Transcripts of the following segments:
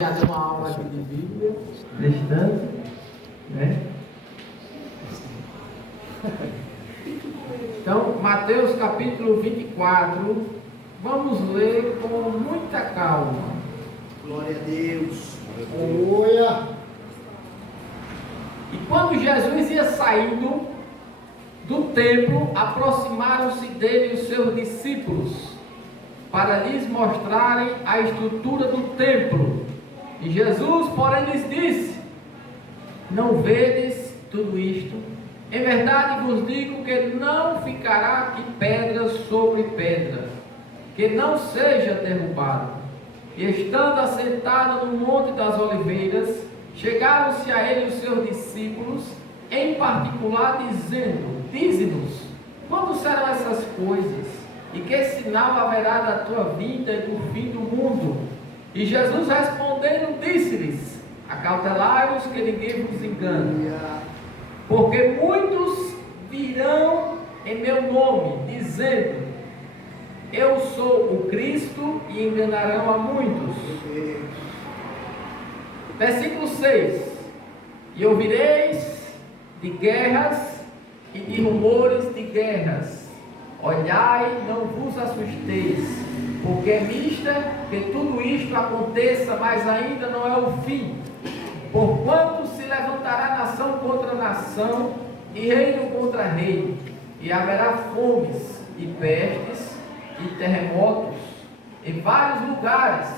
Já deu uma aula aqui de Bíblia, distante, né? Então, Mateus capítulo 24, vamos ler com muita calma. Glória a Deus. Aleluia! E quando Jesus ia saindo do templo, aproximaram-se dele os seus discípulos, para lhes mostrarem a estrutura do templo. E Jesus, porém, lhes disse: não vedes tudo isto? Em verdade vos digo que não ficará aqui pedra sobre pedra, que não seja derrubado. E estando assentado no Monte das Oliveiras, chegaram-se a ele os seus discípulos, em particular, dizendo: dize-nos, quando serão essas coisas? E que sinal haverá da tua vinda e do fim do mundo? E Jesus respondendo disse-lhes: acautelai-vos que ninguém vos engane, porque muitos virão em meu nome, dizendo: eu sou o Cristo, e enganarão a muitos. Versículo 6: e ouvireis de guerras e de rumores de guerras. Olhai, não vos assusteis, porque é mista que tudo isto aconteça, mas ainda não é o fim. Porquanto se levantará nação contra nação, e reino contra reino, e haverá fomes, e pestes, e terremotos, em vários lugares,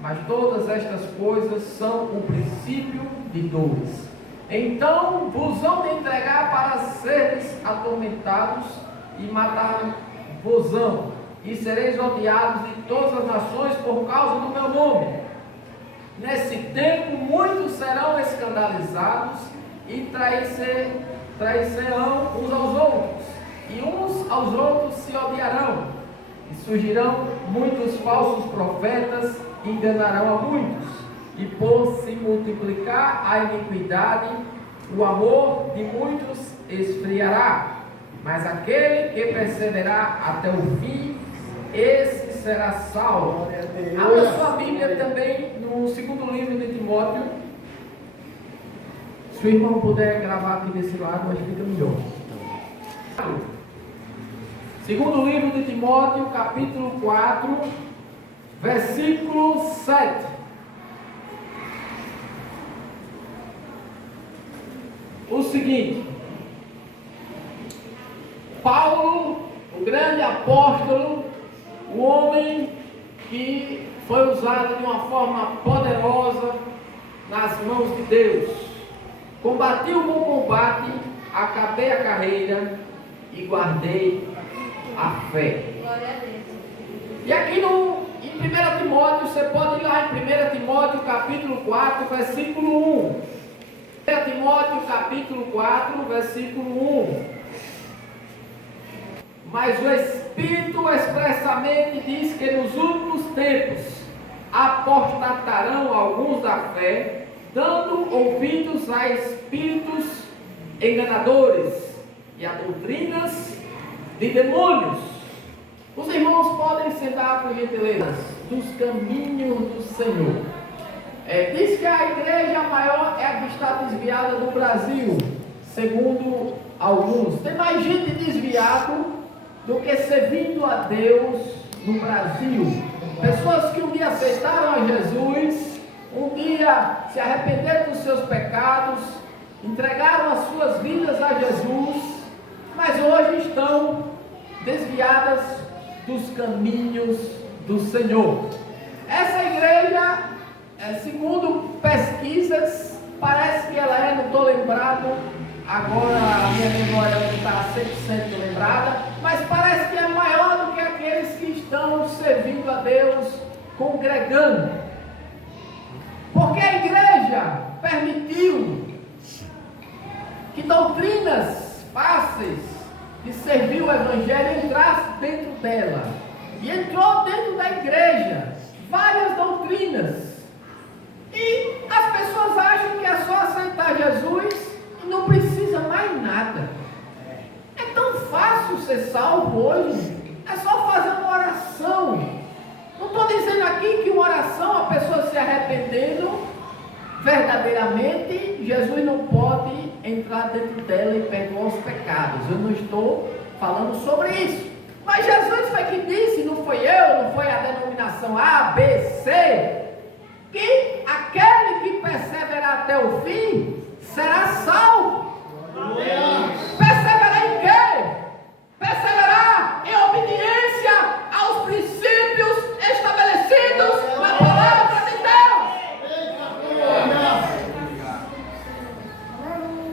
mas todas estas coisas são o princípio de dores. Então vos hão de entregar para seres atormentados, e matar-vos-ão, e sereis odiados de todas as nações por causa do meu nome. Nesse tempo muitos serão escandalizados e traiçoeirão uns aos outros, e uns aos outros se odiarão, e surgirão muitos falsos profetas e enganarão a muitos, e por se multiplicar a iniquidade, o amor de muitos esfriará. Mas aquele que perseverar até o fim, esse será salvo. Abra sua Bíblia também no segundo livro de Timóteo. Se o irmão puder gravar aqui desse lado, acho que fica melhor. Segundo livro de Timóteo, capítulo 4, versículo 7. O seguinte: Paulo, o grande apóstolo, o homem que foi usado de uma forma poderosa nas mãos de Deus, combati o bom combate, acabei a carreira e guardei a fé. Glória a Deus. E aqui em 1 Timóteo, você pode ir lá em 1 Timóteo capítulo 4, versículo 1. 1 Timóteo capítulo 4, versículo 1. Mas o Espírito expressamente diz que nos últimos tempos apostatarão alguns da fé, dando ouvidos a espíritos enganadores e a doutrinas de demônios. Os irmãos podem sentar, por gentileza, dos caminhos do Senhor. Diz que a igreja maior é a que está desviada no Brasil, segundo alguns. Tem mais gente desviada do que servindo a Deus no Brasil. Pessoas que um dia aceitaram a Jesus, um dia se arrependeram dos seus pecados, entregaram as suas vidas a Jesus, mas hoje estão desviadas dos caminhos do Senhor. Essa igreja, segundo pesquisas, parece que ela não estou lembrado agora, a minha memória não está 100% lembrada, mas parece que é maior do que aqueles que estão servindo a Deus, congregando. Porque a igreja permitiu que doutrinas fáceis de servir o Evangelho entrassem dentro dela. E entrou dentro da igreja várias doutrinas. E as pessoas acham que é só aceitar Jesus e não precisa mais nada. É tão fácil ser salvo hoje. É só fazer uma oração. Não estou dizendo aqui que uma oração a pessoa se arrepende arrependendo verdadeiramente, Jesus não pode entrar dentro dela e perdoar os pecados. Eu não estou falando sobre isso. Mas Jesus foi que disse, não foi eu, não foi a denominação A, B, C, que aquele que perseverar até o fim será salvo. Perseverar em quê? Perseverar em obediência aos princípios estabelecidos na palavra de Deus.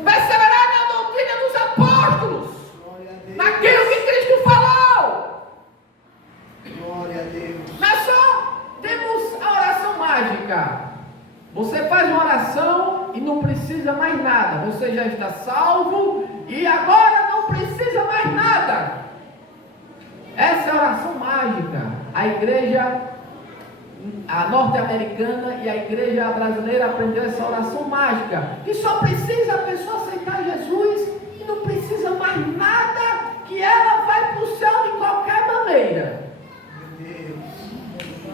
Perseverar na doutrina dos apóstolos, naquilo que Cristo falou. Glória a Deus. Não é só temos a oração mágica. Você faz uma oração e não precisa mais nada. Você já está salvo e agora não precisa mais nada. Essa é a oração mágica. A igreja, a norte-americana e a igreja brasileira aprendeu essa oração mágica. Que só precisa a pessoa aceitar Jesus e não precisa mais nada, que ela vai para o céu de qualquer maneira.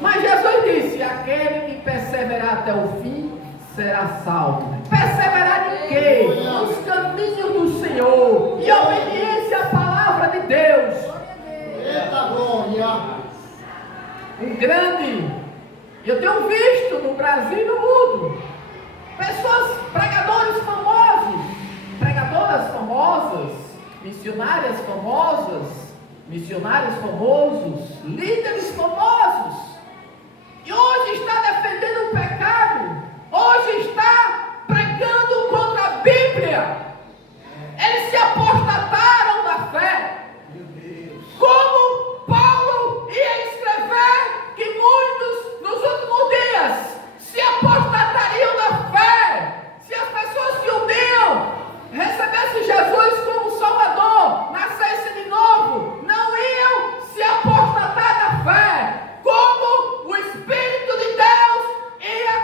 Mas Jesus disse, aquele que perseverar até o fim será salvo. Perseverar em quê? Nos caminhos do Senhor e obediência à palavra de Deus. Eita glória. Um grande, eu tenho visto no Brasil e no mundo, pessoas, pregadores famosos, pregadoras famosas, missionários famosos, líderes famosos, e hoje está defendendo o pecado, hoje está pregando contra a Bíblia. Eles se apostataram da fé. Como Paulo ia escrever que muitos nos últimos dias se apostatariam da fé, se as pessoas que um dia recebessem Jesus como Salvador, nascessem de novo, não iam se apostatar da fé. Como o Espírito de Deus ia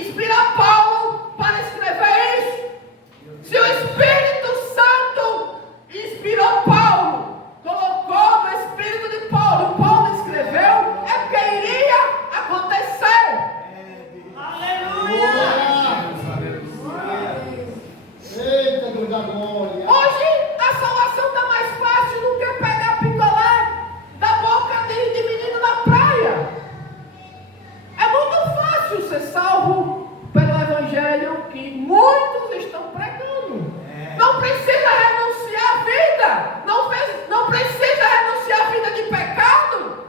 inspirar Paulo para escrever isso? Se o Espírito Santo inspirou Paulo, colocou no Espírito de Paulo, e Paulo escreveu, é porque iria acontecer. Aleluia. Eita, Deus da glória. Hoje a salvação está mais fácil do que pegar picolé da boca de menino na praia. É muito fácil ser salvo pelo Evangelho que muitos estão pregando. Não precisa renunciar à vida. Não precisa renunciar à vida de pecado.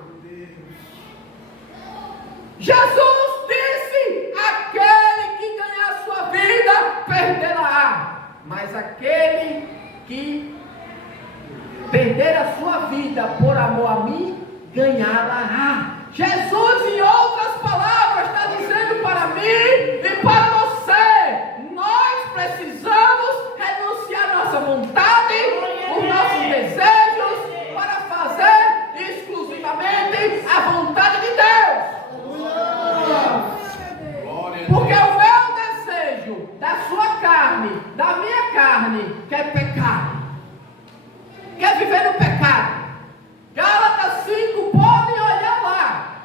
Jesus disse, aquele que ganhar a sua vida, perderá. Mas aquele que perder a sua vida por amor a mim, ganhá-la. Jesus, em outras palavras, está dizendo para mim e para você, nós precisamos renunciar à nossa vontade, os nossos desejos, para fazer exclusivamente a vontade de Deus. Porque o meu desejo da sua carne, da minha carne, quer pecar, quer viver no pecado. Gálatas 5, podem olhar lá.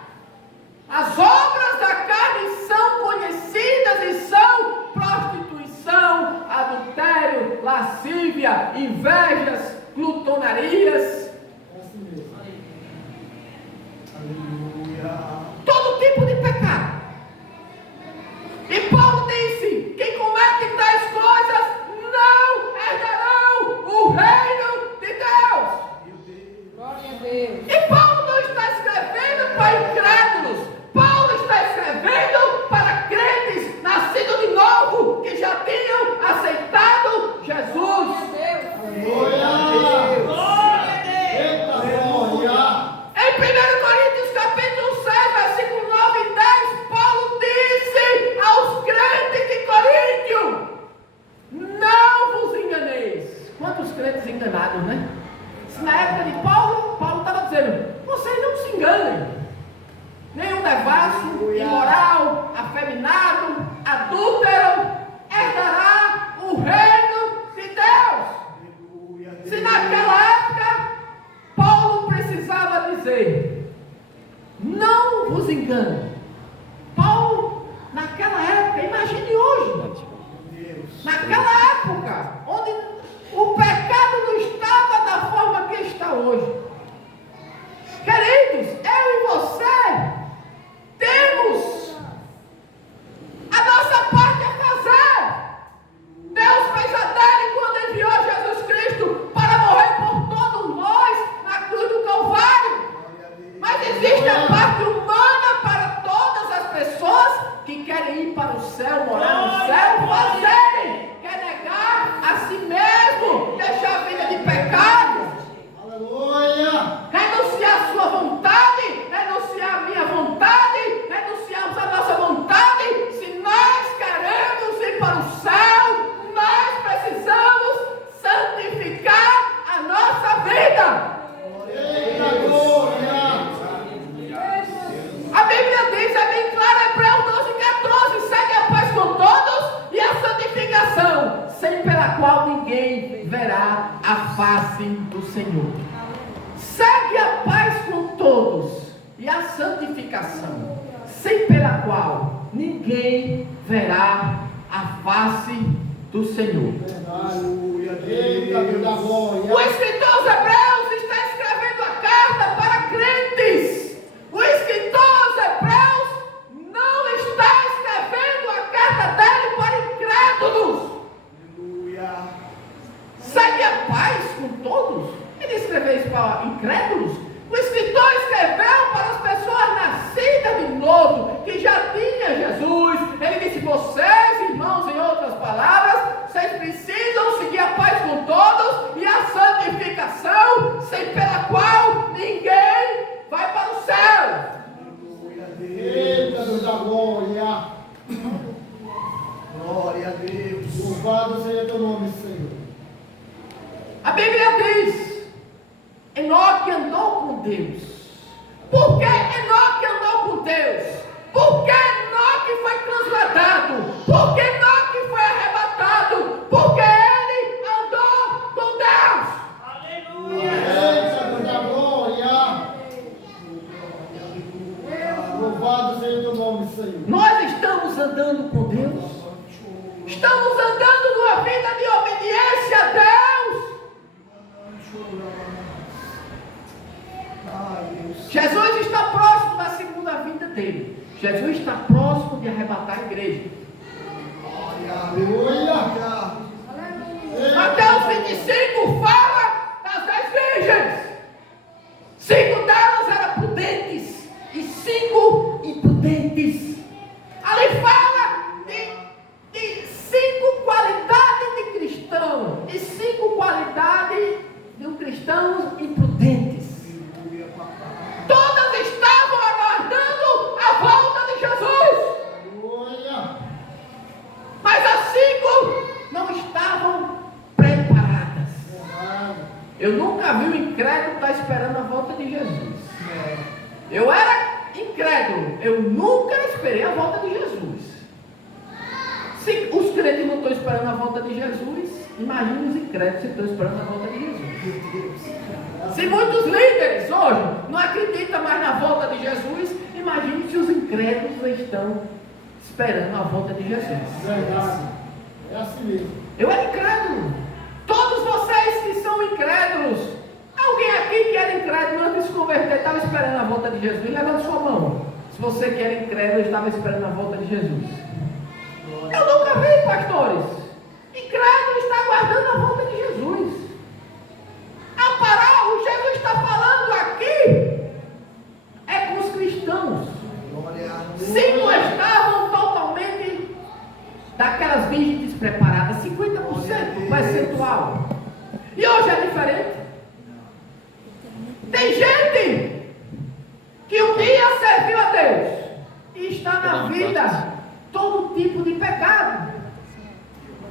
As obras da carne são conhecidas e são prostituição, adultério, lascívia, invejas, glutonarias. Todo tipo de pecado. E Paulo disse, quem comete tais coisas não herdarão o reino de Deus. Glória a Deus. E Paulo não está escrevendo para incrédulos. Paulo está escrevendo para crentes nascidos de novo, que já tinham aceitado Jesus. Glória a Deus. Glória a Deus. para o céu, morar no céu, fazerem, que é negar a si mesmo, deixar a vida de pecado, Aleluia. renunciar a sua vontade, renunciar a minha vontade, renunciarmos a nossa vontade. Se nós queremos ir para o céu, nós precisamos santificar a nossa vida. Eita glória. A Bíblia diz, é bem claro, Hebreus 12:14, segue a paz com todos e a santificação, sem pela qual ninguém verá a face do Senhor. Segue a paz com todos e a santificação, sem pela qual ninguém verá a face do Senhor. Aleluia. Eita Deus da glória. O escritor aos Hebreus está escrevendo a carta para crentes. O escritor aos Hebreus não está escrevendo a carta dele para incrédulos. Aleluia. Segue a paz com todos. Ele escreveu isso para incrédulos. O escritor escreveu para as pessoas nascidas de novo, que já tinham Jesus. Ele disse: vocês, irmãos, em outras palavras, vocês precisam seguir a paz com todos e a santificação, sem pela qual ninguém vai para o céu. Eita Deus da glória. Glória a Deus. Louvado seja teu nome, Senhor. A Bíblia diz: Enoque andou com Deus. Por que Enoque andou com Deus? Por que Enoque foi transladado? Por que Enoque foi arrebatado? Porque ele andou com Deus. Eita Deus da glória. Louvado seja teu nome, Senhor. Nós estamos andando com Deus. Estamos andando numa vida de obediência a Deus. Jesus está próximo da segunda vinda dele. Jesus está próximo de arrebatar a igreja. Aleluia. Mateus 25 fala das 10 virgens. 5 delas eram prudentes e 5 imprudentes. Ali fala de 5 qualidades de cristão e 5 qualidades de um cristão imprudentes. Todas estavam aguardando a volta de Jesus. Aleluia. Mas as 5 não estavam preparadas. Eu nunca vi um incrédulo estar esperando a volta de Jesus. Eu era incrédulo. Eu nunca esperei a volta de Jesus. Se os crentes não estão esperando a volta de Jesus, imagine os incrédulos que estão esperando a volta de Jesus. Se muitos líderes hoje não acreditam mais na volta de Jesus, imagine se os incrédulos estão esperando a volta de Jesus. Verdade. É assim mesmo. Eu era incrédulo. Todos vocês que são incrédulos, alguém aqui que era incrédulo antes de se converter estava esperando a volta de Jesus? Levanta sua mão. Se você que era incrédulo estava esperando a volta de Jesus. Eu nunca vi, pastores. Incrédulo está aguardando a volta de Jesus. A parar, o Jesus está falando aqui é com os cristãos. 5 estavam totalmente daquelas virgens despreparadas, 50% percentual. E hoje é diferente. Tem gente que um dia serviu a Deus e está na vida todo tipo de pecado.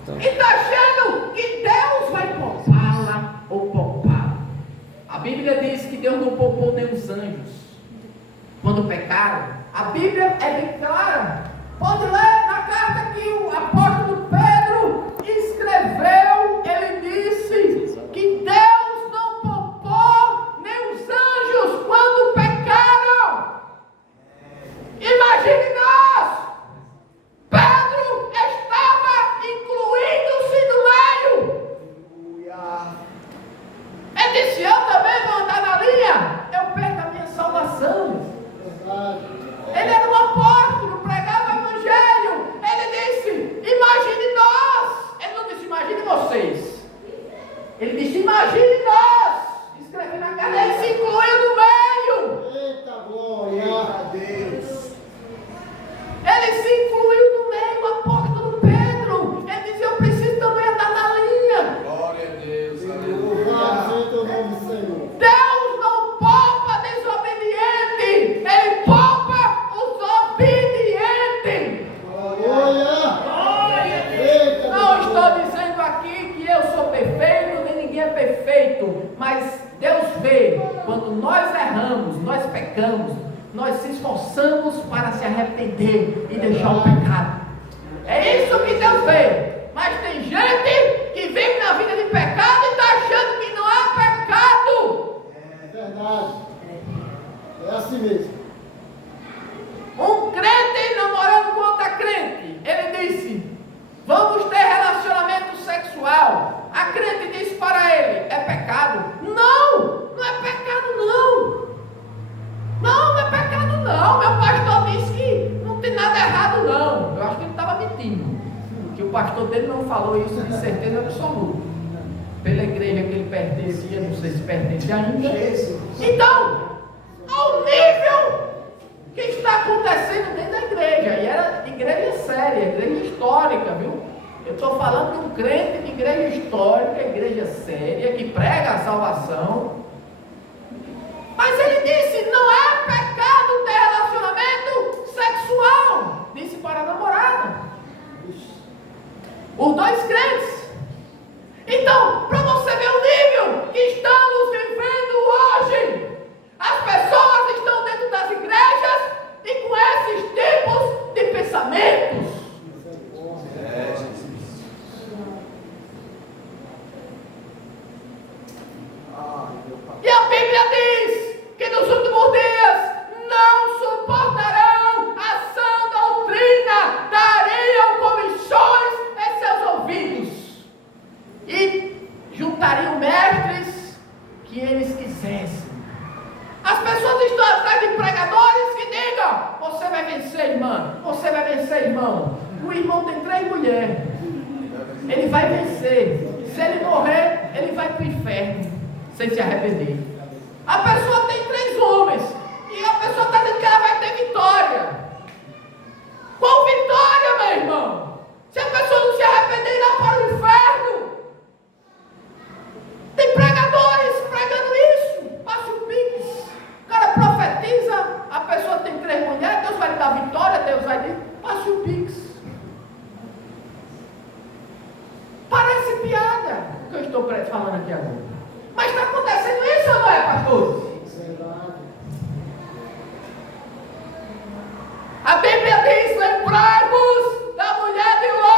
E está achando que Deus vai poupá-la ou poupá-la. A Bíblia diz que Deus não poupou nem os anjos quando pecaram. A Bíblia é bem clara. Pode ler na carta que o apóstolo Pedro escreveu. Ele disse que Deus não poupou nem os anjos quando pecaram. Imagine nós. Pedro estava incluindo-se no meio. Ele disse: eu também vou andar na linha. Eu perco a minha salvação. Ele era um apóstolo, pregava o evangelho. nós erramos, nós pecamos, nós se esforçamos para se arrepender e deixar o pecado. É isso que Deus vê. Mas tem gente que vive na vida de pecado e está achando que não há pecado. É verdade. É assim mesmo. Um crente namorando com outra crente, ele disse: vamos ter relacionamento sexual. A crente disse para ele: é pecado? Não, não é pecado não. Não é pecado não. Meu pastor disse que não tem nada errado não. Eu acho que ele estava mentindo, que o pastor dele não falou isso de certeza absoluta. Pela igreja que ele pertencia, não sei se pertence ainda. Então, ao nível que está acontecendo dentro da igreja, e era igreja séria, igreja histórica, viu? Eu estou falando de um crente de igreja histórica, igreja séria, que prega a salvação. Mas ele disse: não é pecado ter relacionamento sexual. Disse para a namorada. Os dois crentes. Então, para você ver o nível que estamos vivendo hoje, as pessoas estão dentro das igrejas e com esses tipos de pensamentos. E a Bíblia diz que nos últimos dias não suportarão a sã doutrina, dariam comissões em seus ouvidos e juntariam mestres que eles quisessem. As pessoas estão atrás de pregadores que digam: você vai vencer, irmã, você vai vencer, irmão. O irmão tem 3 mulheres, ele vai vencer. Se ele morrer, ele vai para o inferno sem se arrepender. A pessoa tem 3 homens e a pessoa está dizendo que ela vai ter vitória. Qual vitória, meu irmão? Se a pessoa não se arrepender, irá para o inferno. Tem pregadores pregando isso. Passe o pix. O cara profetiza, a pessoa tem 3 mulheres, Deus vai lhe dar vitória, Deus vai dizer: passe o pix. Parece piada o que eu estou falando aqui agora. Mas está acontecendo isso ou não é, pastor? A Bíblia diz: lembrai-vos da mulher de Ló.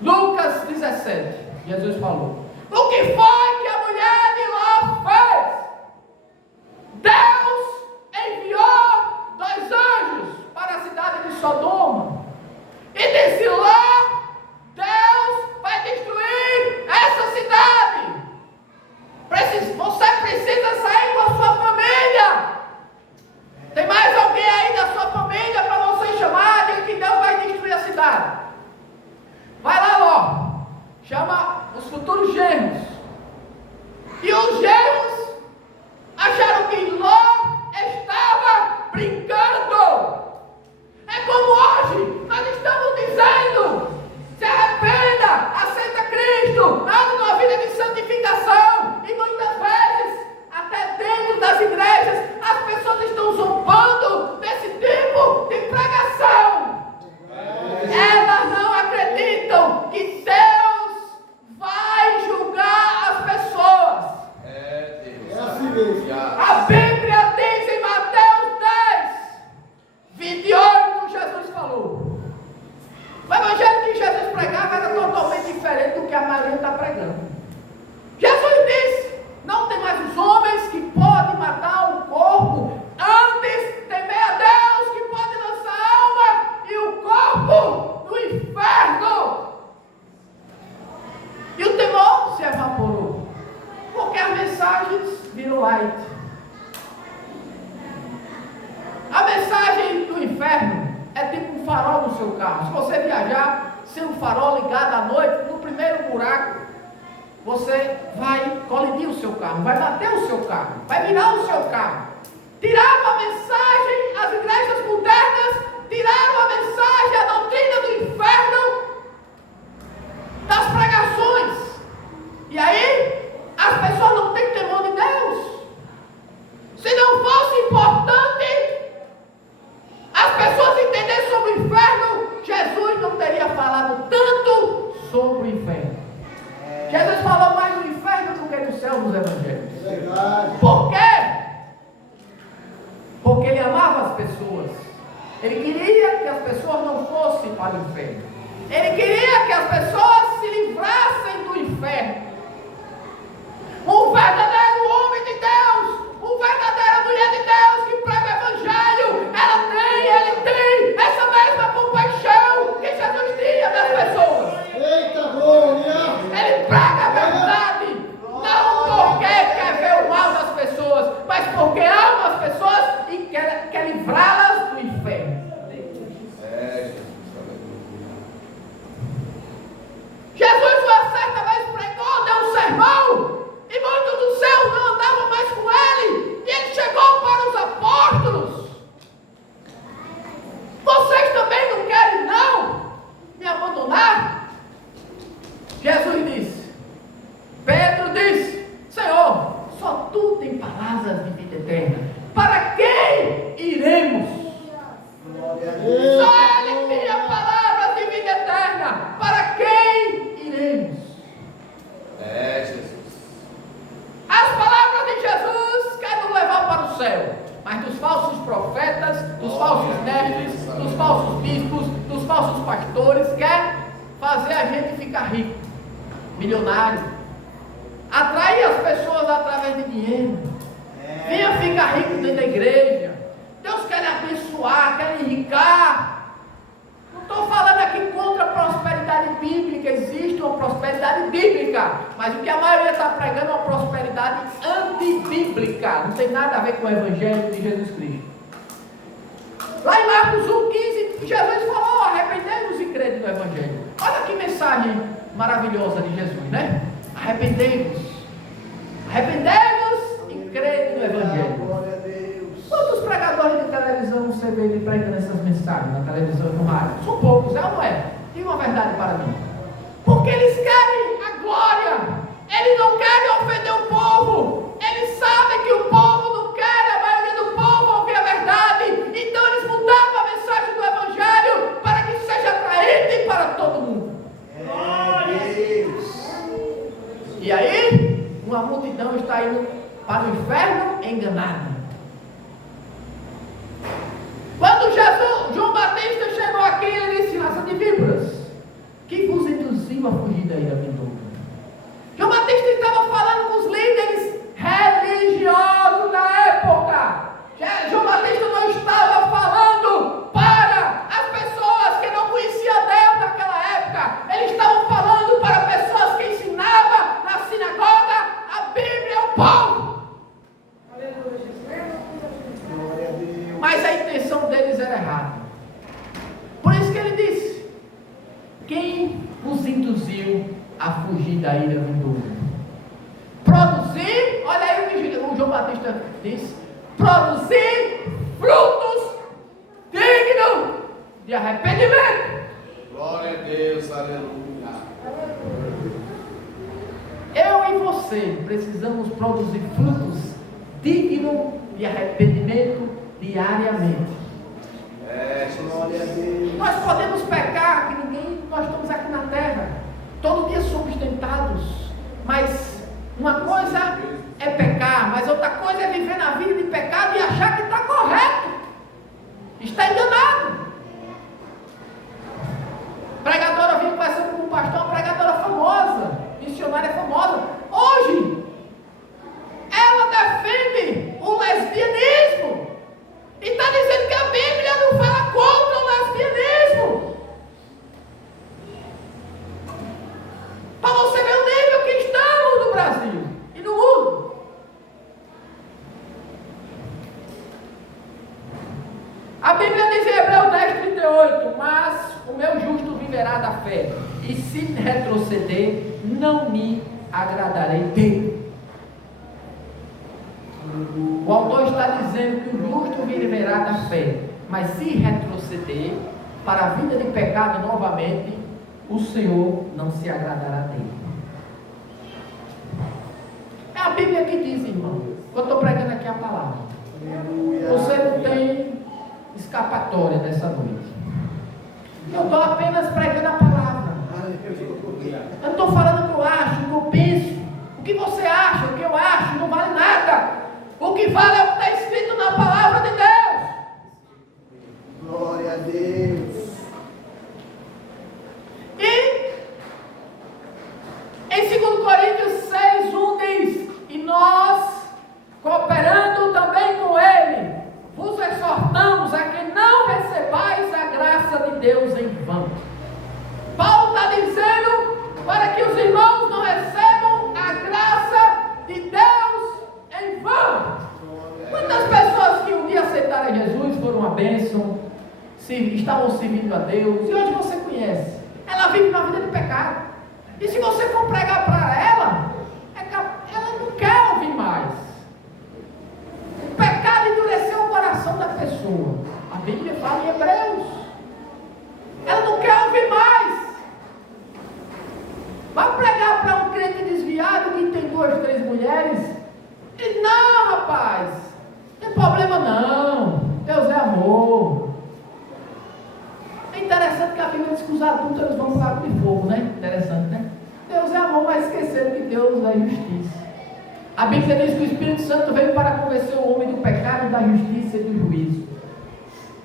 Lucas 17, Jesus falou: o que foi que a mulher de Ló fez? Deus enviou 2 anjos para a cidade de Sodoma e disse: Ló, Deus vai destruir essa cidade. Você precisa sair com a sua família. Tem mais alguém aí da sua família para você chamar? Diga que Deus vai destruir a cidade. Vai lá, Ló. Chama os futuros genros. E os genros acharam que Ló estava brincando. É como hoje nós estamos dizendo: se arrependa, aceita Cristo, ande numa vida de santificação. E muitas vezes, até dentro das igrejas, as pessoas estão zombando desse tipo de pregação. Elas não acreditam que Deus vai julgar as pessoas. É assim mesmo. A Bíblia diz em Mateus 10, 28, Jesus falou. O evangelho que Jesus pregava era totalmente diferente do que a maioria está pregando. Jesus disse: não tem mais os homens que podem matar o corpo, antes temer a Deus que pode lançar a alma e o corpo no inferno. E o temor se evaporou, porque as mensagens viram light. A mensagem do inferno é tipo um farol no seu carro. Se você viajar sem o farol ligado à noite, no primeiro buraco, você vai colidir o seu carro, vai bater o seu carro, vai virar o seu carro. Tiraram a mensagem, as igrejas modernas tiraram a mensagem, a doutrina do inferno das pregações. E aí, as pessoas não têm temor de Deus. Se não fosse importante as pessoas entenderem sobre o inferno, Jesus não teria falado tanto sobre o inferno. Jesus falou mais do inferno do que do céu, pregação dos evangelhos. Verdade. Por quê? Porque ele amava as pessoas. Ele queria que as pessoas não fossem para o inferno. Ele queria que as pessoas se livrassem do inferno. Um verdadeiro homem de Deus, uma verdadeira mulher de Deus que prega o evangelho, ele tem essa mesma compaixão que Jesus tinha das pessoas. Eita glória! Ele prega a verdade, não porque quer ver o mal das pessoas, mas porque ama as pessoas e quer livrá-las do inferno. Jesus uma certa vez pregou, deu um sermão, e muitos do céu não andavam mais com ele, e ele chegou para os apóstolos: vocês também não querem não me abandonar? Jesus disse, Pedro disse: Senhor, só tu tem palavras de vida eterna, para quem iremos? Só ele tinha palavras de vida eterna, para quem iremos? Jesus. As palavras de Jesus querem nos levar para o céu, mas dos falsos profetas, dos falsos mestres, dos falsos bispos, dos falsos pastores, quer fazer a gente ficar rico, milionário, atrair as pessoas através de dinheiro. Venha ficar rico dentro da igreja. Deus quer lhe abençoar, quer lhe enricar. Não estou falando aqui contra a prosperidade bíblica, existe uma prosperidade bíblica, mas o que a maioria está pregando é uma prosperidade antibíblica, não tem nada a ver com o evangelho de Jesus Cristo. Lá em Marcos 1,15, Jesus falou: arrependei-vos e crede no evangelho. Olha que mensagem maravilhosa de Jesus, né? Arrependei-vos e crede no evangelho. Glória a Deus. Quantos pregadores de televisão você vê ele pregando essas mensagens na televisão e no rádio? São poucos, é ou não é? Diga uma verdade para mim. Porque eles querem a glória, eles não querem ofender o povo, eles sabem que o povo não quer, a maioria do povo ouvir a verdade, então eles mudaram a mensagem do evangelho para que seja atraente para todo mundo. Deus. E aí, uma multidão está indo para o inferno enganada. Quando João Batista chegou aqui, ele disse: raça de víboras, que vos induziu a fugir da ira vindoura? João Batista estava falando com os líderes religiosos da época. João Batista não estava falando para as pessoas que não conheciam Deus naquela época. Ele estava falando para pessoas que ensinavam na sinagoga a Bíblia ao povo. Glória a Deus. Mas a intenção deles era errada. Por isso que ele disse: quem os induziu a fugir da ira vindoura? Produzir, olha aí o João Batista disse: produzir frutos dignos de arrependimento. Glória a Deus, aleluia. Eu e você precisamos produzir frutos dignos de arrependimento diariamente. Glória a Deus. Nós podemos pecar, que ninguém, nós estamos aqui na terra, todo dia somos tentados, mas uma coisa é pecar, mas outra coisa é viver na vida de pecado e achar que está correto, está enganado. Pregadora, eu vim conversando com um pastor, uma pregadora famosa, missionária famosa, hoje ela defende o lesbianismo e está dizendo que a Bíblia não fala contra o lesbianismo. Para você ver o nível que estamos no Brasil e no mundo. A Bíblia diz em Hebreus 10:38: mas o meu justo viverá da fé, e se retroceder, não me agradarei dele. O autor está dizendo que o justo viverá da fé, mas se retroceder para a vida de pecado novamente, o Senhor não se agradará dele. É a Bíblia que diz, irmão. Eu estou pregando aqui a palavra. Você não tem escapatória nessa noite. Eu estou apenas pregando a palavra. Eu não estou falando o que eu acho, o que eu penso, o que você acha, o que eu Deus em vão. Paulo está dizendo para que os irmãos não recebam a graça de Deus em vão. Quantas pessoas que um dia aceitaram Jesus foram uma bênção, estavam servindo a Deus, e hoje você conhece, ela vive uma vida de pecado, e se você for pregar para ela, ela não quer ouvir mais. O pecado endureceu o coração da pessoa. A Bíblia fala em Hebreus, ela não quer ouvir mais. Vai pregar para um crente desviado que tem 2, 3 mulheres? E não, rapaz, não tem problema não, Deus é amor. É interessante que a Bíblia diz que os adúlteros vão para o lago de fogo, né? Interessante, né? Deus é amor, mas esqueceram que Deus é justiça. A Bíblia diz que o Espírito Santo veio para convencer o homem do pecado, da justiça e do juízo.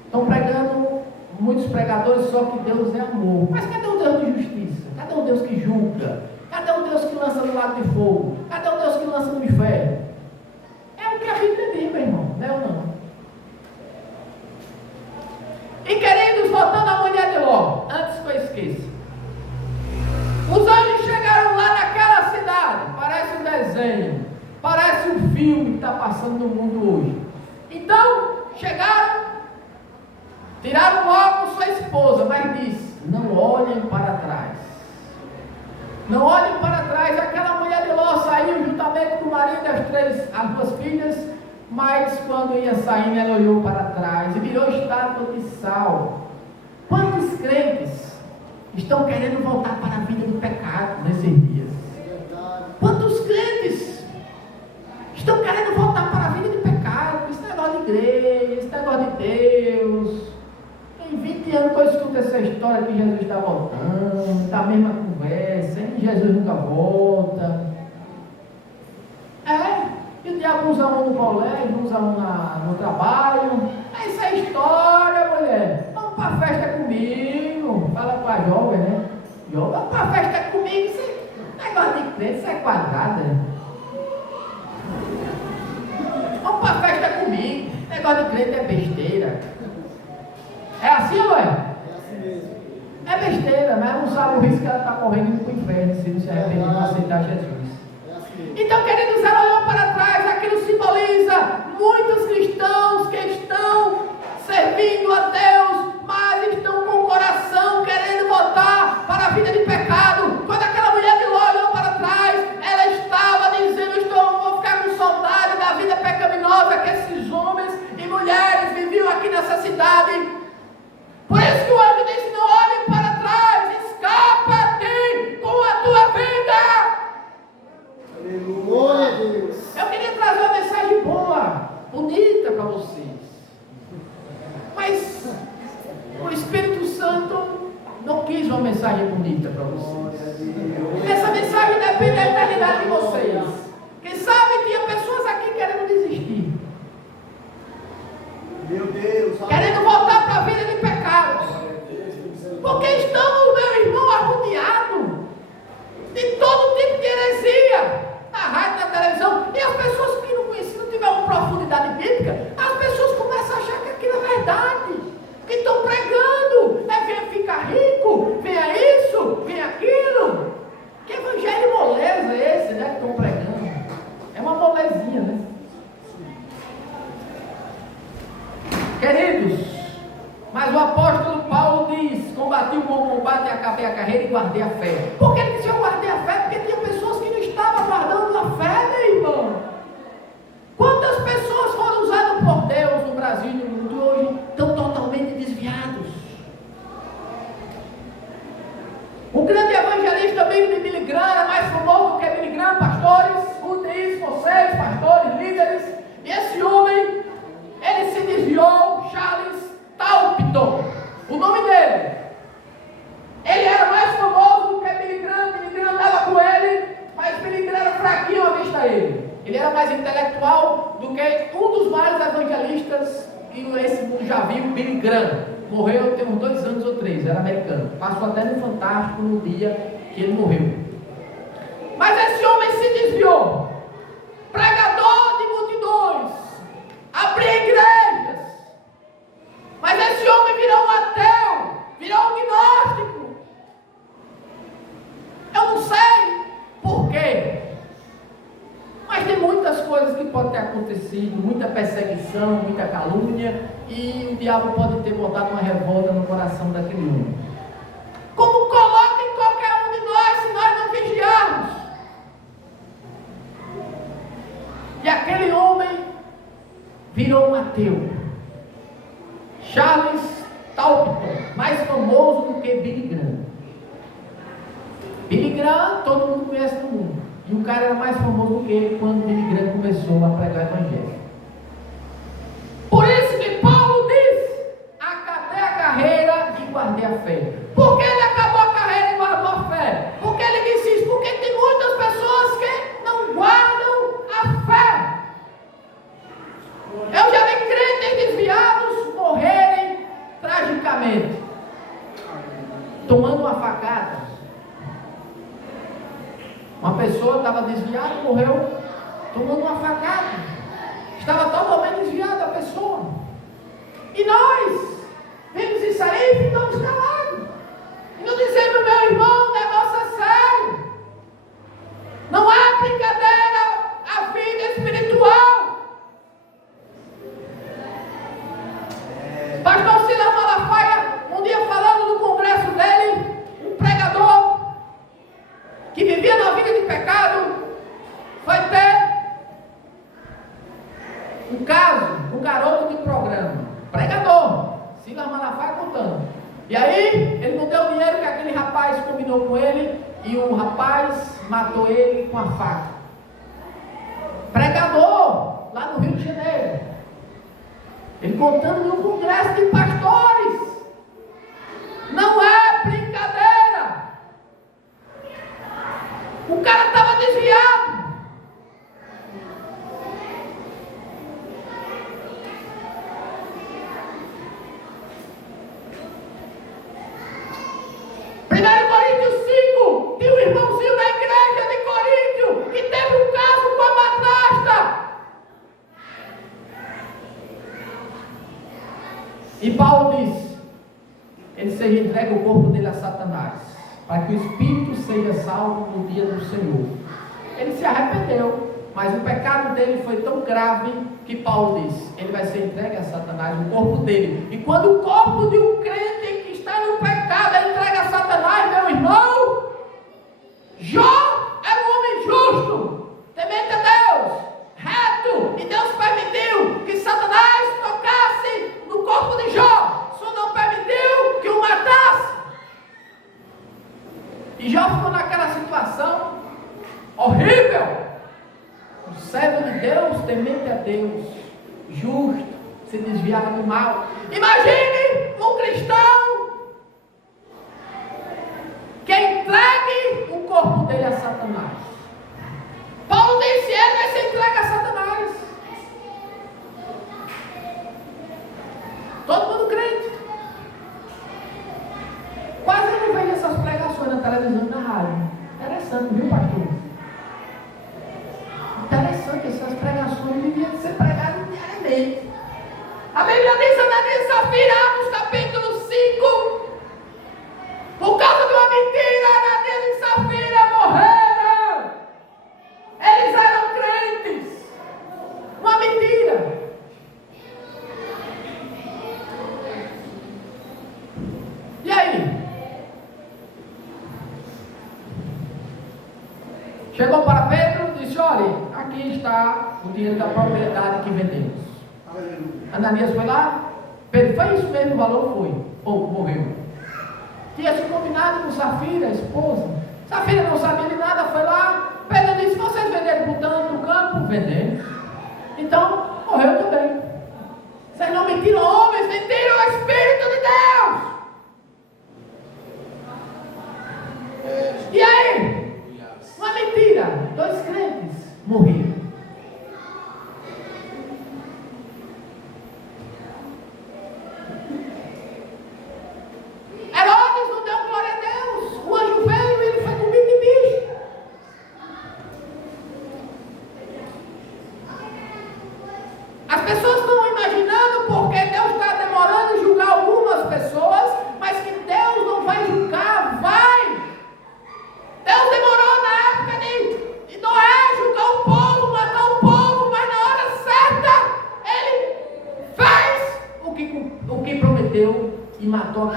Estão pregando muitos pregadores, só que Deus é amor. Mas cadê o Deus de justiça? Cadê o Deus que julga? Cadê o Deus que lança no lago de fogo? Cadê o Deus que lança no inferno? É o que a Bíblia diz, meu irmão, não é ou não? E queridos, voltando à mulher de Ló, antes que eu esqueça. Os anjos chegaram lá naquela cidade, parece um desenho, parece um filme que está passando no mundo hoje. Então, chegaram, tiraram logo sua esposa, mas disse, não olhem para trás. Não olhem para trás. Aquela mulher de Ló saiu juntamente com o marido e as 2 filhas, mas quando ia saindo, ela olhou para trás e virou estátua de sal. Quantos crentes estão querendo voltar para a vida do pecado nesses dias? Quantos crentes estão querendo voltar para a vida de pecado? Esse negócio de igreja, esse negócio de Deus. Tem 20 anos que eu escuto essa história que Jesus está voltando, da mesma conversa, e Jesus nunca volta. E o diabo usa um no colégio, usa um no trabalho. Essa é a história, mulher. Vamos para a festa comigo. Fala com a jovem, né? Vamos para a festa comigo. Esse negócio de crente, isso é quadrado, né? Vamos para a festa comigo. Negócio de crente é besteira. É assim, não é? É assim mesmo. É besteira, mas não sabe o risco que ela está correndo indo para o inferno se não se arrepender e não aceitar Jesus. Então, queridos, ela olhou para trás. Aquilo simboliza muitos cristãos que estão servindo a Deus, mas estão com o coração querendo voltar para a vida de pecado. Quando aquela mulher de Ló olhou para trás, ela estava dizendo, vou ficar com saudade da vida pecaminosa que esses homens e mulheres viviam aqui nessa cidade. Por isso que o anjo disse, não olhe para trás, escapa-te com a tua vida. Glória a Deus. Eu queria trazer uma mensagem boa, bonita para vocês. Mas o Espírito Santo não quis uma mensagem bonita para vocês. Essa mensagem depende da eternidade de vocês. Quem sabe tinha pessoas aqui querendo desistir. Meu Deus. Querendo voltar para a vida de pecado. Porque estamos, meu irmão, arrodeados de todo tipo de heresia. Na rádio, na televisão, e as pessoas que não conheciam, não tiveram profundidade bíblica, as pessoas começam a achar que aquilo é verdade, que estão pregando, venha ficar rico, venha isso, venha aquilo. Que evangelho moleza é esse, né, que estão pregando? É uma molezinha, né? Queridos, mas o apóstolo Paulo diz, combati o bom combate, acabei a carreira e guardei a fé. Por que ele disse eu guardei a fé? Porque tinha pessoas que não estavam guardando a fé, meu irmão. Quantas pessoas foram usadas por Deus no Brasil e no mundo hoje estão totalmente desviados? O grande evangelista amigo de Billy Graham era mais famoso que Billy Graham, pastores, escutem isso, vocês, pastores, líderes. E esse homem, ele se desviou, Charles Taupton, o nome dele. Ele era mais famoso do que Billy Graham andava com ele, mas Billy Graham era fraquinho à vista dele. Ele era mais intelectual do que um dos maiores evangelistas que esse mundo já viu, Billy Graham. Morreu tem uns 2 anos ou 3, era americano. Passou até no Fantástico no dia que ele morreu. Mas esse homem se desviou. Pregador de multidões, abria igrejas. Mas esse homem virou um ateu, virou perseguição, muita calúnia, e o diabo pode ter botado uma revolta no coração daquele homem. Como coloca em qualquer um de nós se nós não vigiarmos? E aquele homem virou um ateu. Charles Taupton, mais famoso do que Billy Graham. Billy Graham todo mundo conhece no mundo. E o cara era mais famoso do que ele quando Billy Graham começou a pregar o evangelho. Por isso que Paulo diz: acabei a carreira e guardei a fé. Por que ele acabou a carreira e guardou a fé? Porque ele disse isso? Porque tem muitas pessoas que não guardam a fé. Eu já vi crentes desviados morrerem tragicamente, tomando uma facada. Uma pessoa estava desviada e morreu tomando uma facada. Estava totalmente desviada a pessoa. E nós vemos isso aí e ficamos calados. E não dizemos: meu irmão, o negócio é sério. Não é brincadeira a vida espiritual. Pastor Silas Malafaia, um dia falando no congresso dele, um pregador que vivia na vida de pecado, foi ter um caso, um garoto de programa, pregador, Silas Malafaia contando. E aí, ele não deu dinheiro que aquele rapaz combinou com ele, e o rapaz matou ele com a faca. Pregador, lá no Rio de Janeiro. Ele contando no congresso de pastores. Não é brincadeira. O cara estava desviado. Primeiro Coríntios 5, tem um irmãozinho da igreja de Coríntio que teve um caso com a madrasta. E Paulo diz: ele seja entregue o corpo dele a Satanás, para que o espírito seja salvo no dia do Senhor. Ele se arrependeu, mas o pecado dele foi tão grave que Paulo diz: ele vai ser entregue a Satanás, o corpo dele. E quando o corpo de um crente que está no pecado é entregue a Satanás, meu irmão, Jó era um homem justo, temente a Deus, reto, e Deus permitiu que Satanás tocasse no corpo de Jó, só não permitiu que o matasse. E Jó ficou naquela situação horrível. Um servo de Deus, temente a Deus, justo, se desviava do mal. Imagine um cristão que entregue o corpo dele a Satanás. Paulo disse: ele vai ser entregue a Satanás. Todo mundo crente. Quase não veio essas pregações na televisão e na rádio. Interessante, viu, pastor? Interessante, essas pregações deviam ser pregadas diariamente. A Bíblia diz: Ananias e Safira, Atos capítulo 5, por causa de uma mentira, Ananias e Safira morreram. Eles eram crentes. Uma mentira. E aí? Chegou para Pedro e disse: olha, aqui está o dinheiro da propriedade que vendemos. Ananias foi lá. Pedro: foi isso mesmo o valor? Foi. Ou morreu. Tinha se combinado com Safira, a esposa. Safira não sabia de nada, foi lá. Pedro disse: vocês venderam por tanto no campo? Vendemos. Então, morreu também. Vocês não mentiram homens, mentiram o Espírito de Deus. E aí? Uma mentira. 2 crentes morreram. Herodes não deu glória a Deus. O anjo veio e ele foi comido de bicho.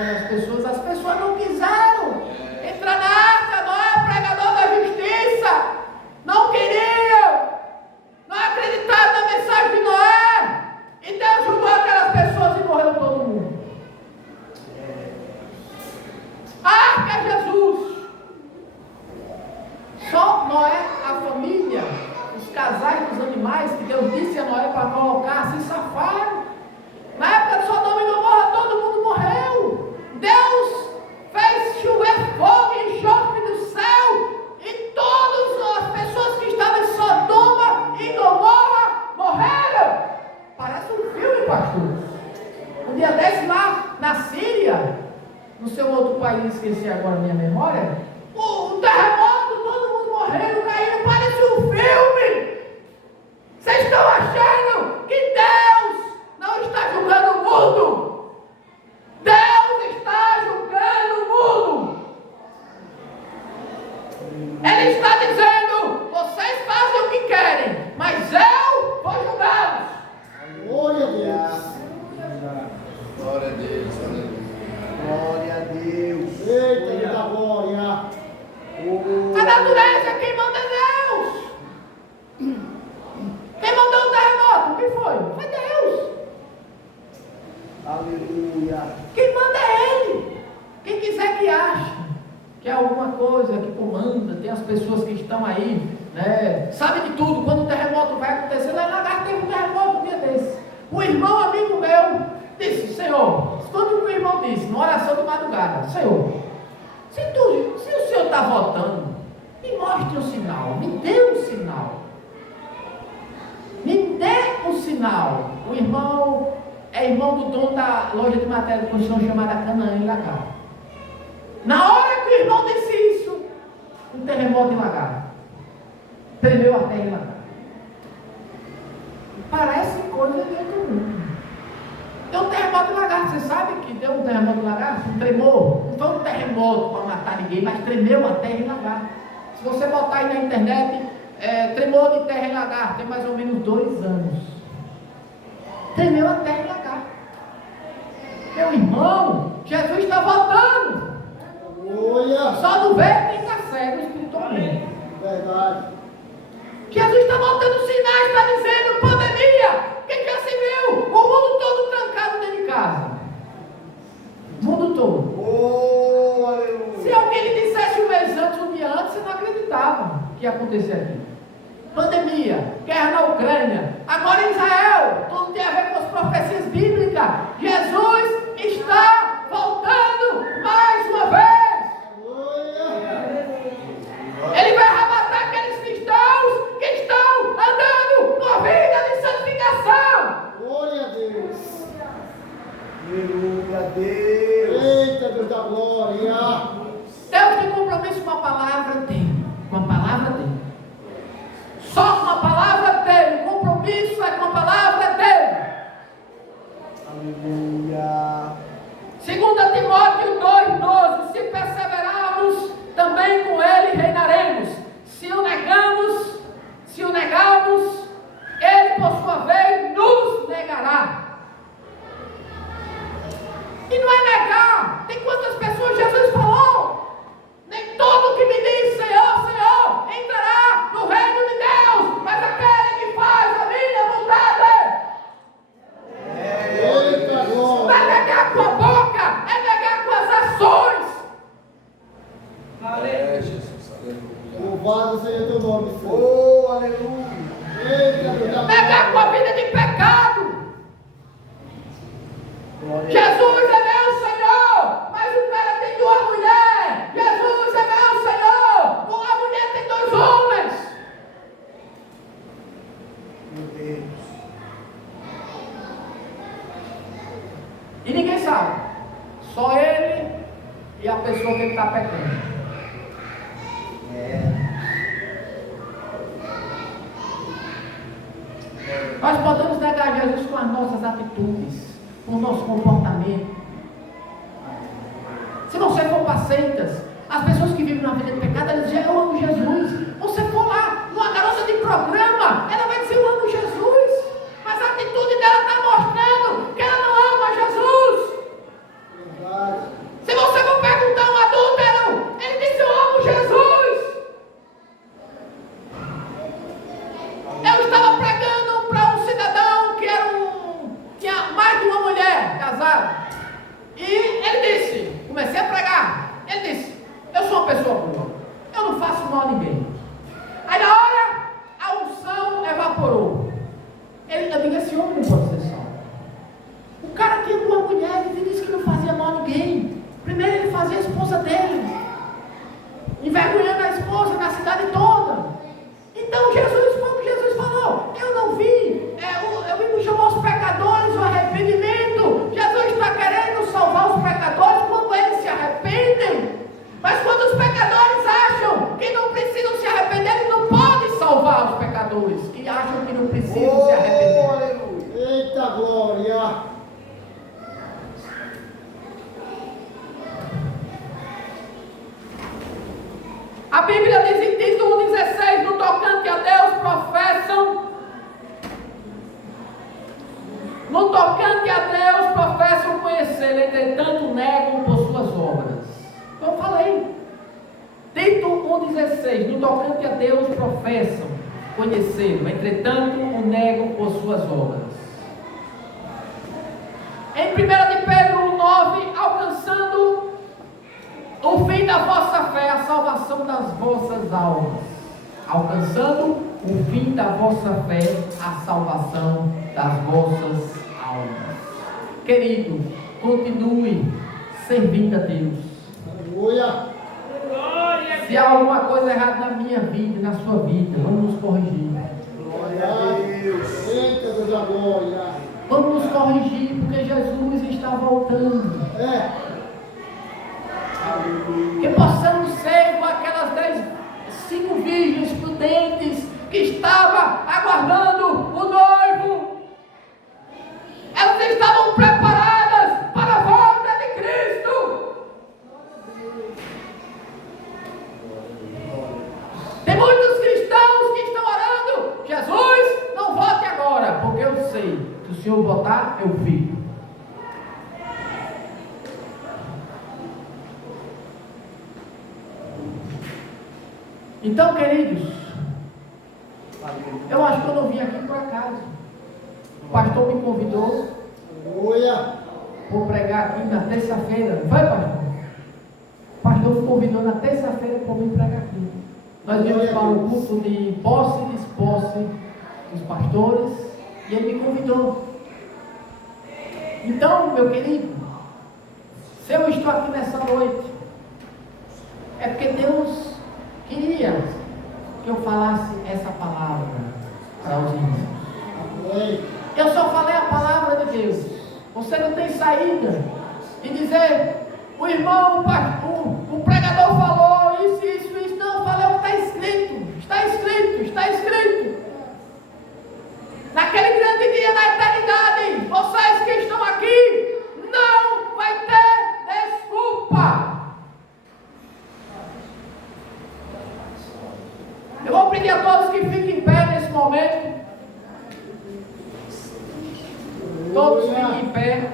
as pessoas não quiseram entrar na arca. Noé, pregador da justiça, não queriam, não acreditaram na mensagem de Noé, e Deus julgou aquelas pessoas e morreu todo mundo. A arca é Jesus. Só Noé, a família, os casais dos animais que Deus disse a Noé para colocar, se safaram. Na época de Sodoma e Gomorra, todo mundo morreu. Deus fez chover fogo e enxofre do céu, e todas as pessoas que estavam em Sodoma e Gomorra morreram. Parece um filme, pastor. Um dia desse lá na Síria, no seu outro país, esqueci agora a minha memória, o terremoto, todo mundo morrendo, caindo, parece um filme. Vocês estão achando que Deus não está julgando o mundo? Deus está julgando o mundo. Ele está dizendo: vocês fazem o que querem, mas eu vou julgá-los. Glória a Deus. Glória a Deus, aleluia. Glória a Deus. Eita, muita glória. A natureza, quem manda é Deus. Quem mandou o terremoto? Quem foi? Foi Deus. Aleluia. Quem manda é Ele. Quem quiser que ache que é alguma coisa que comanda, tem as pessoas que estão aí, né? Sabe de tudo. Quando o terremoto vai acontecer, lá em Lagarto teve um terremoto um dia desse. Um irmão amigo meu disse: Senhor, escuta o que o irmão disse, numa oração de madrugada: Senhor, se o Senhor está votando, me mostre um sinal, me dê um sinal. Me dê um sinal. O irmão é irmão do dono da loja de matéria de construção chamada Canaã em Lagarto. Na hora que o irmão disse isso, um terremoto em Lagarto. Tremeu a terra em Lagarto. Parece coisa de outro mundo. Deu um terremoto em Lagarto. Você sabe que deu um terremoto em Lagarto? Um tremor. Não foi um terremoto para matar ninguém, mas tremeu a terra em Lagarto. Se você botar aí na internet, tremor de terra em Lagarto, tem mais ou menos 2 anos. Tremeu a terra em Lagarto. Meu irmão, Jesus está voltando. Glória. Só não vê quem está cego espiritualmente. Verdade. Jesus está voltando sinais, está dizendo: pandemia. Quem já se viu? O mundo todo trancado dentro de casa. O mundo todo. Oh, aleluia. Se alguém lhe dissesse um mês antes, um dia antes, você não acreditava que ia acontecer aqui. Pandemia, guerra na Ucrânia, agora em Israel, tudo tem a ver com as profecias bíblicas. Jesus está voltando mais uma vez. Ele vai arrebatar aqueles cristãos que estão andando com a vida de santificação. Glória a Deus. Aleluia a Deus. Eita, Deus da glória. Deus tem compromisso com a palavra dele. Com a palavra dele. Só com a palavra dele. O compromisso é com a palavra dele. Aleluia. 2 Timóteo 2,12: se perseverarmos, também com ele reinaremos. Se o negarmos, ele por sua vez nos negará. E não é negar. Tem quantas pessoas Jesus falou? Nem todo que me diz Senhor, Senhor entrará no reino de Deus, mas aquele que faz a minha vontade. Eita, Não glória. é negar com a boca, é negar com as ações. É, Jesus, aleluia. Louvado seja teu nome, Senhor. Oh, aleluia. Eita, Deus da Negar com a glória. vida de pecado. Glória. Jesus é meu Senhor, mas o cara tem 2 mulheres. Jesus é meu Senhor, a mulher tem 2 homens. Meu Deus. E ninguém sabe. Só ele e a pessoa que ele está pecando. Nós podemos negar Jesus com as nossas atitudes, com o nosso comportamento. Se você for para seitas, as pessoas que vivem na vida de pecado, elas dizem: eu amo Jesus. Você for lá, numa garota de programa, ela vai dizer: eu amo Jesus. Mas a atitude dela está mostrando que ela não ama Jesus. Verdade. A Bíblia diz em Tito 1,16: no tocante a Deus professam. No tocante a Deus professam conhecê-lo, entretanto negam por suas obras. Eu falei. Tito 1,16: no tocante a Deus professam conhecê-lo, entretanto o negam por suas obras. Em 1 de Pedro 1,9: alcançando o fim da vossa fé, a salvação das vossas almas. Alcançando o fim da vossa fé, a salvação das vossas almas. Querido, continue servindo a Deus. Aleluia. Se há alguma coisa errada na minha vida, na sua vida, vamos nos corrigir. Glória a Deus. Eita, Deus da glória. Vamos nos corrigir, porque Jesus está voltando. Que possamos ser como aquelas 5 virgens prudentes que estavam aguardando o noivo. Elas estavam preparadas para a volta de Cristo. Tem muitos cristãos que estão orando: Jesus, não volte agora, porque eu sei, se o Senhor voltar, eu fico. Então, queridos, eu acho que eu não vim aqui por acaso. O pastor me convidou Aleluia. para pregar aqui na terça-feira. Vai, pastor? O pastor me convidou na terça-feira para vir pregar aqui. Nós viemos para um culto de posse e desposse dos pastores e ele me convidou. Então, meu querido, se eu estou aqui nessa noite, é porque Deus queria que eu falasse essa palavra para os irmãos. Amém. Eu só falei a palavra de Deus. Você não tem saída de dizer: o irmão, o pregador falou isso, isso, isso. Não, eu falei o que está escrito. Está escrito, está escrito. Naquele grande dia da eternidade, vocês que estão aqui, não vai ter desculpa. Eu vou pedir a todos que fiquem em pé nesse momento. Todos fiquem em pé.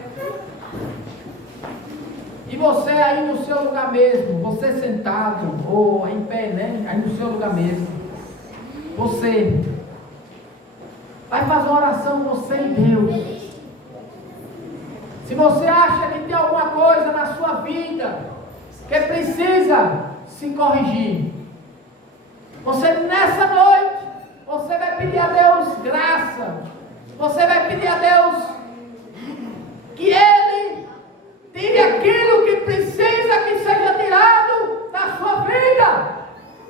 E você aí no seu lugar mesmo, você sentado ou em pé, né? Aí no seu lugar mesmo. Você vai fazer uma oração, você e Deus. Se você acha que tem alguma coisa na sua vida que precisa se corrigir, você nessa noite, você vai pedir a Deus graça. Você vai pedir a Deus que Ele tire aquilo que precisa que seja tirado da sua vida.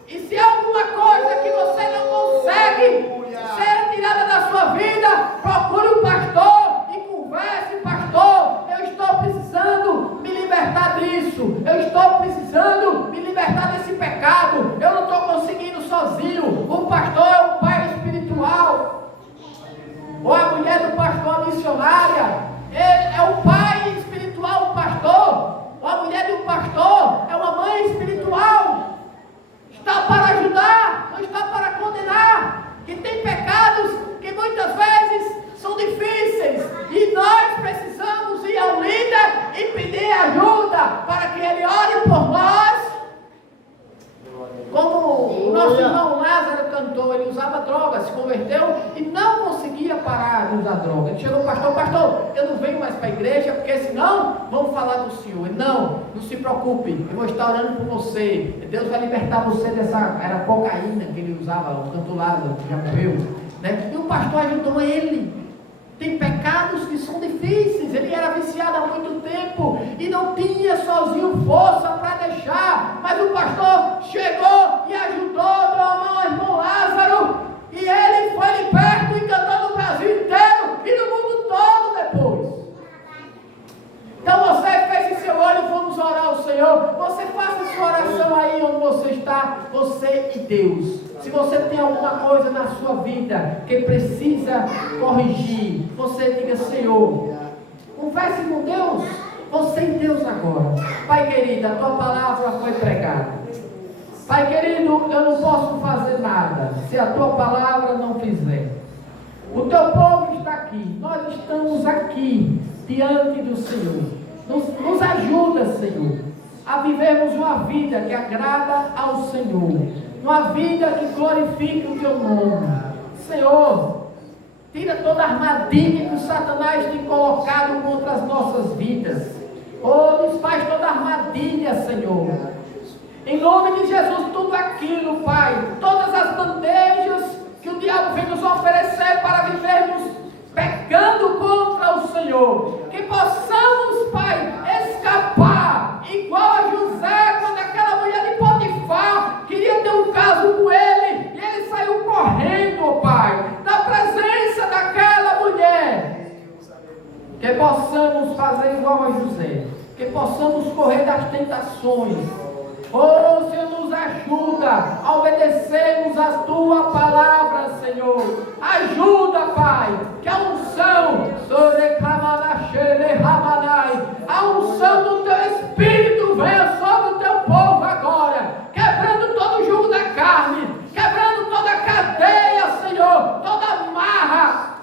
E se há alguma coisa que você não consegue ser tirada da sua vida, procure o pastor e converse: pastor, eu estou precisando me libertar disso. Eu estou precisando me libertar desse pecado. Eu não estou conseguindo sozinho. O pastor é um pai espiritual. Ou a mulher do pastor, a missionária, ele é um pai espiritual, o pastor. Ou a mulher do pastor é uma mãe espiritual. Está para ajudar, não está para condenar. Que tem pecados que muitas vezes são difíceis e nós precisamos ir ao líder e pedir ajuda para que ele ore por nós. Como o nosso irmão Lázaro cantou, ele usava droga, se converteu e não conseguia parar de usar droga. Ele chegou: pastor, eu não venho mais para a igreja, porque senão vamos falar do Senhor. Ele: não se preocupe, eu vou estar orando por você. Deus vai libertar você dessa, era cocaína que ele usava, o cantor Lázaro, que já morreu, né? E o pastor ajudou ele. Tem pecados que são difíceis. Ele era viciado há muito tempo e não tinha sozinho força para deixar. Mas o pastor chegou e ajudou, deu a mão ao irmão Lázaro. E ele foi liberto e cantou no Brasil inteiro e no mundo todo depois. Então você feche seu olho e vamos orar ao Senhor. Você faça sua oração aí onde você está, você e Deus. Se você tem alguma coisa na sua vida que precisa corrigir, você diga: Senhor, converse com Deus, você e Deus agora. Pai querido, a tua palavra foi pregada. Pai querido, eu não posso fazer nada se a tua palavra não fizer. O teu povo está aqui, nós estamos aqui diante do Senhor. Nos ajuda, Senhor, a vivermos uma vida que agrada ao Senhor, uma vida que glorifique o teu nome. Senhor, tira toda a armadilha que o Satanás tem colocado contra as nossas vidas. Oh, desfaz toda a armadilha, Senhor. Em nome de Jesus, tudo aquilo, Pai, todas as bandejas que o diabo vem nos oferecer para vivermos pecando contra o Senhor, que possamos, Pai, escapar, igual a José, quando aquela mulher de Potifar queria ter um caso com ele, e ele saiu correndo, Pai, da presença daquela mulher. Que possamos fazer igual a José, que possamos correr das tentações. Oh, Senhor, nos ajuda a obedecermos a tua palavra, Senhor. Ajuda, Pai, que a unção, a unção do teu Espírito venha sobre o teu povo agora, quebrando todo o jugo da carne, quebrando toda a cadeia, Senhor, toda a amarra.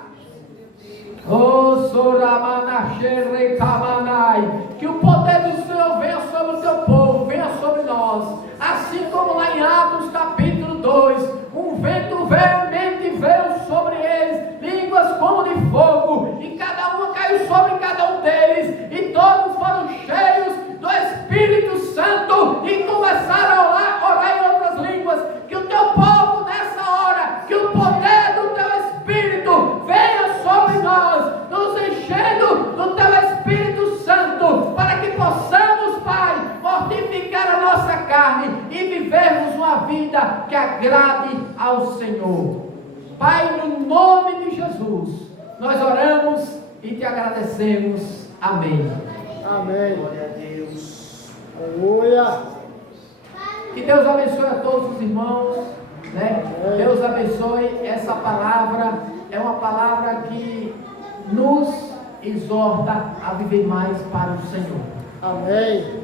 Oh, Soramanachere Kamanai, que o poder do Senhor venha sobre o teu povo, venha sobre nós, assim como lá em Atos capítulo 2, um vento veemente veio sobre eles, línguas como de fogo, e cada uma caiu sobre cada um deles, e todos foram cheios do Espírito Santo, e começaram a orar em outras línguas. Que o teu povo nessa hora, que o poder do teu Espírito venha sobre nós, nos enchendo do teu Espírito Santo, para que possamos, Pai, mortificar a nossa carne e vivermos uma vida que agrade ao Senhor. Pai, no nome de Jesus, nós oramos e te agradecemos. Amém. Amém. Glória a Deus. Aleluia. Que Deus abençoe a todos os irmãos, né? Deus abençoe essa palavra. É uma palavra que nos exorta a viver mais para o Senhor. Amém.